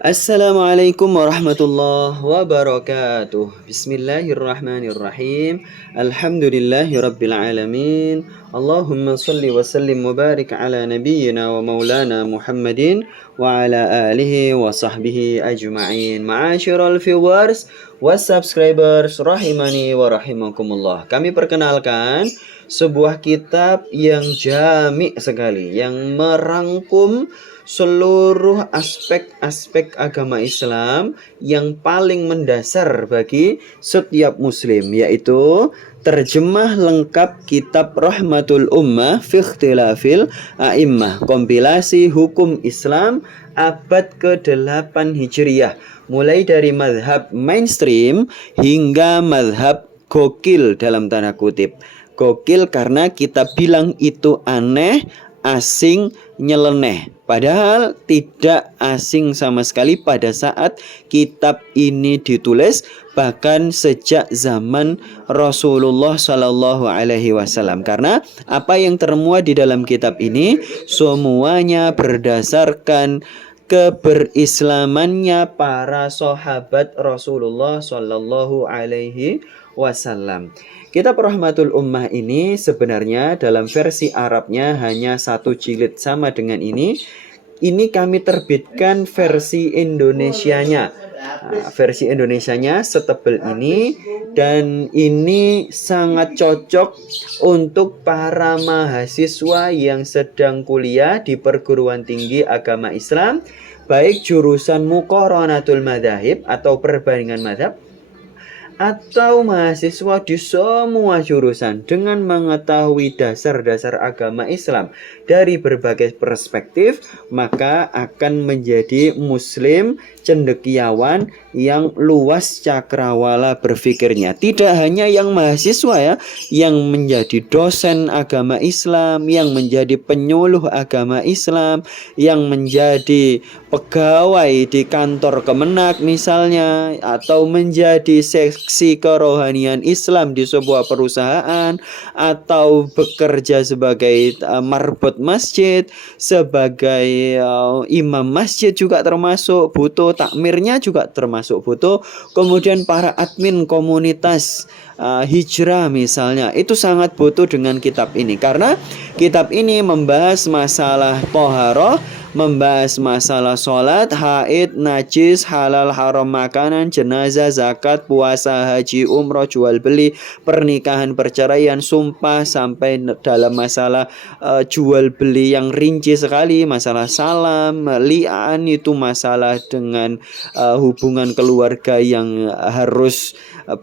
Assalamualaikum warahmatullahi wabarakatuh. Bismillahirrahmanirrahim. Alhamdulillahi rabbil alamin. Allahumma salli wa sallim wa barik ala nabiyyina wa maulana Muhammadin wa ala alihi wa sahbihi ajma'in. Ma'asyiral viewers wa subscribers rahimani wa rahimakumullah. Kami perkenalkan sebuah kitab yang jami sekali, yang merangkum seluruh aspek-aspek agama Islam yang paling mendasar bagi setiap muslim, yaitu terjemah lengkap kitab Rahmatul Ummah fi Ikhtilafil A'immah, kompilasi hukum Islam abad ke-8 Hijriah, mulai dari mazhab mainstream hingga mazhab gokil dalam tanda kutip. Gokil karena kita bilang itu aneh, asing, nyeleneh. Padahal tidak asing sama sekali pada saat kitab ini ditulis, bahkan sejak zaman Rasulullah Shallallahu Alaihi Wasallam. Karena apa yang termuat di dalam kitab ini semuanya berdasarkan keberislamannya para sahabat Rasulullah Shallallahu Alaihi Wasallam. Kitab Rahmatul Ummah ini sebenarnya dalam versi Arabnya hanya 1 jilid sama dengan ini. Ini kami terbitkan versi Indonesianya. Versi Indonesianya setebal ini, dan ini sangat cocok untuk para mahasiswa yang sedang kuliah di perguruan tinggi agama Islam, baik jurusan Muqaranatul Madzhab atau perbandingan mazhab, atau mahasiswa di semua jurusan. Dengan mengetahui dasar-dasar agama Islam dari berbagai perspektif, maka akan menjadi muslim cendekiawan yang luas cakrawala berpikirnya. Tidak hanya yang mahasiswa ya, yang menjadi dosen agama Islam, yang menjadi penyuluh agama Islam, yang menjadi pegawai di kantor Kemenak misalnya, atau menjadi seksi kerohanian Islam di sebuah perusahaan, atau bekerja sebagai marbot masjid, sebagai imam masjid juga termasuk butuh, takmirnya juga termasuk butuh, kemudian para admin komunitas hijrah misalnya, itu sangat butuh dengan kitab ini, karena kitab ini membahas masalah toharoh, membahas masalah sholat, haid, najis, halal haram makanan, jenazah, zakat, puasa, haji, umroh, jual beli, pernikahan, perceraian, sumpah, sampai dalam masalah jual beli yang rinci sekali, masalah salam, li'an, itu masalah dengan hubungan keluarga yang harus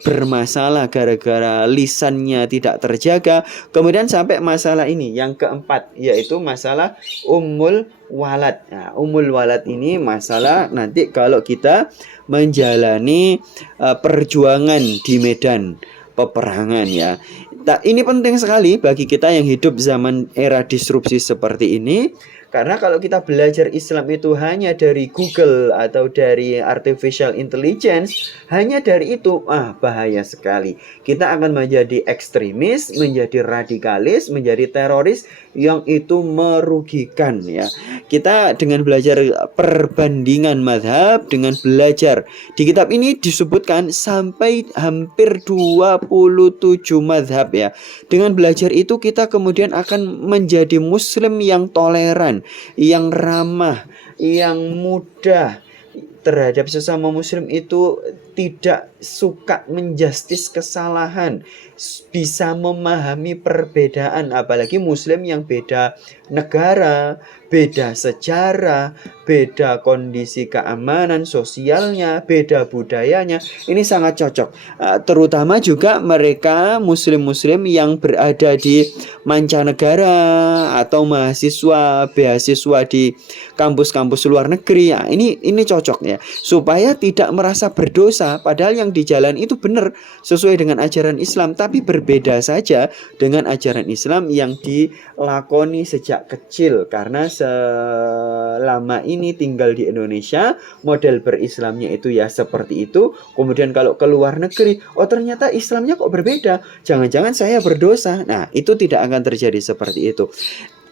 bermasalah gara-gara lisannya tidak terjaga. Kemudian sampai masalah ini yang keempat, yaitu masalah ummul walad. Nah, ummul walad ini masalah nanti kalau kita menjalani perjuangan di medan peperangan ya. Ini penting sekali bagi kita yang hidup zaman era disrupsi seperti ini. Karena kalau kita belajar Islam itu hanya dari Google atau dari artificial intelligence, hanya dari itu, bahaya sekali. Kita akan menjadi ekstremis, menjadi radikalis, menjadi teroris, yang itu merugikan ya. Kita dengan belajar perbandingan mazhab, dengan belajar di kitab ini disebutkan sampai hampir 27 mazhab ya. Dengan belajar itu kita kemudian akan menjadi muslim yang toleran, yang ramah, yang mudah terhadap sesama muslim, itu tidak suka menjustis kesalahan, bisa memahami perbedaan, apalagi muslim yang beda negara, beda sejarah, beda kondisi keamanan sosialnya, beda budayanya. Ini sangat cocok, terutama juga mereka muslim-muslim yang berada di mancanegara atau mahasiswa, beasiswa di kampus-kampus luar negeri ya. Ini cocok ya, supaya tidak merasa berdosa, padahal yang di jalan itu benar sesuai dengan ajaran Islam, tapi berbeda saja dengan ajaran Islam yang dilakoni sejak kecil. Karena selama ini tinggal di Indonesia, model berislamnya itu ya seperti itu. Kemudian kalau ke luar negeri, oh ternyata Islamnya kok berbeda, jangan-jangan saya berdosa. Nah, itu tidak akan terjadi seperti itu.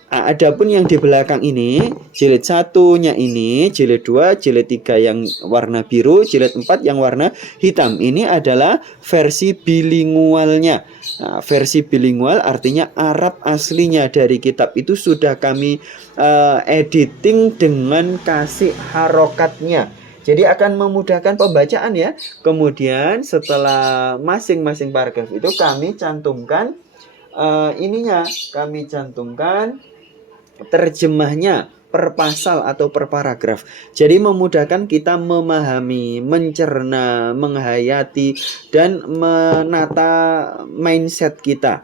Adapun yang di belakang ini, jilid satunya ini, jilid 2, jilid 3 yang warna biru, jilid 4 yang warna hitam. Ini adalah versi bilingualnya. Nah, versi bilingual artinya Arab aslinya dari kitab itu sudah kami editing dengan kasih harokatnya. Jadi akan memudahkan pembacaan ya. Kemudian setelah masing-masing paragraf itu kami cantumkan kami cantumkan terjemahnya per pasal atau per paragraf. Jadi memudahkan kita memahami, mencerna, menghayati, dan menata mindset kita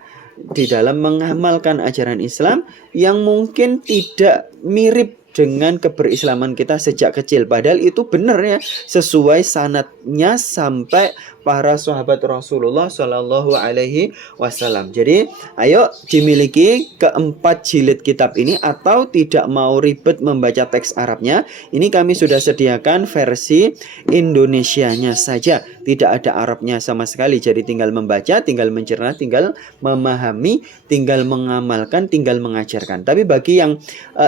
di dalam mengamalkan ajaran Islam yang mungkin tidak mirip dengan keberislaman kita sejak kecil. Padahal itu benar ya, sesuai sanadnya sampai para sahabat Rasulullah Shallallahu Alaihi Wasallam. Jadi, ayo dimiliki keempat jilid kitab ini, atau tidak mau ribet membaca teks Arabnya, ini kami sudah sediakan versi Indonesianya saja, tidak ada Arabnya sama sekali. Jadi tinggal membaca, tinggal mencerna, tinggal memahami, tinggal mengamalkan, tinggal mengajarkan. Tapi bagi yang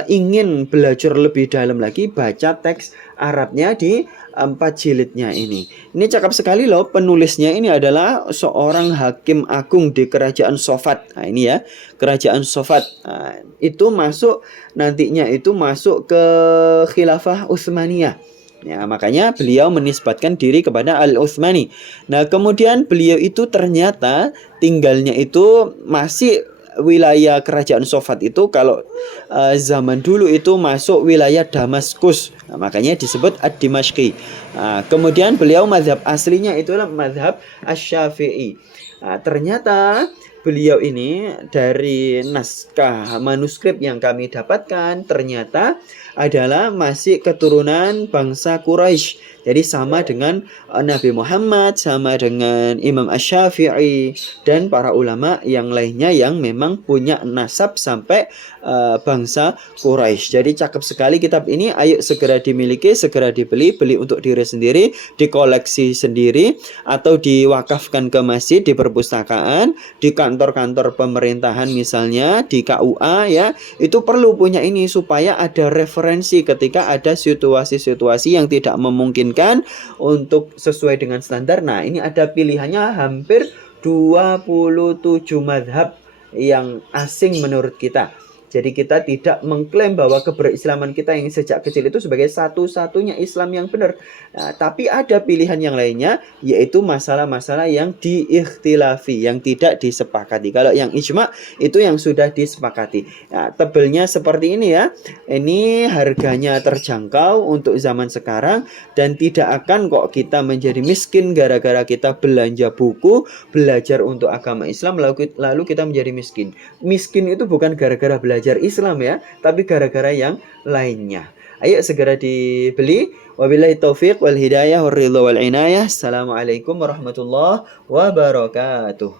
ingin belajar lebih dalam lagi, baca teks Arabnya di 4 jilidnya ini. Ini cakep sekali loh, penulisnya ini adalah seorang hakim agung di kerajaan Sofat. Nah ini ya, kerajaan Sofat. Nah, itu nantinya masuk ke khilafah Utsmaniyah. Ya, makanya beliau menisbatkan diri kepada Al-Utsmani. Nah, kemudian beliau itu ternyata tinggalnya itu masih wilayah kerajaan Sofat itu, kalau zaman dulu itu masuk wilayah Damaskus. Nah, makanya disebut Ad-Dimashqi. Nah, kemudian beliau mazhab aslinya itulah mazhab Asy-Syafi'i. Nah, ternyata beliau ini dari naskah manuskrip yang kami dapatkan ternyata adalah masih keturunan bangsa Quraisy. Jadi sama dengan Nabi Muhammad, sama dengan Imam Asy-Syafi'i dan para ulama yang lainnya yang memang punya nasab sampai bangsa Quraisy. Jadi cakep sekali kitab ini. Ayo segera dimiliki, segera dibeli, beli untuk diri sendiri, dikoleksi sendiri, atau diwakafkan ke masjid, di perpustakaan, di kantor-kantor pemerintahan misalnya, di KUA ya. Itu perlu punya ini supaya ada referensi ketika ada situasi-situasi yang tidak memungkinkan untuk sesuai dengan standar. Nah, ini ada pilihannya hampir 27 mazhab yang asing menurut kita. Jadi kita tidak mengklaim bahwa keberislaman kita yang sejak kecil itu sebagai satu-satunya Islam yang benar. Nah, tapi ada pilihan yang lainnya, yaitu masalah-masalah yang diikhtilafi, yang tidak disepakati. Kalau yang ijma itu yang sudah disepakati. Nah, tebelnya seperti ini ya. Ini harganya terjangkau untuk zaman sekarang, dan tidak akan kok kita menjadi miskin gara-gara kita belanja buku, belajar untuk agama Islam, lalu kita menjadi miskin. Miskin itu bukan gara-gara belajar Islam ya, tapi gara-gara yang lainnya. Ayo segera dibeli. Wabillahi taufiq wal hidayah wal ridha wal inayah. Assalamualaikum warahmatullahi wabarakatuh.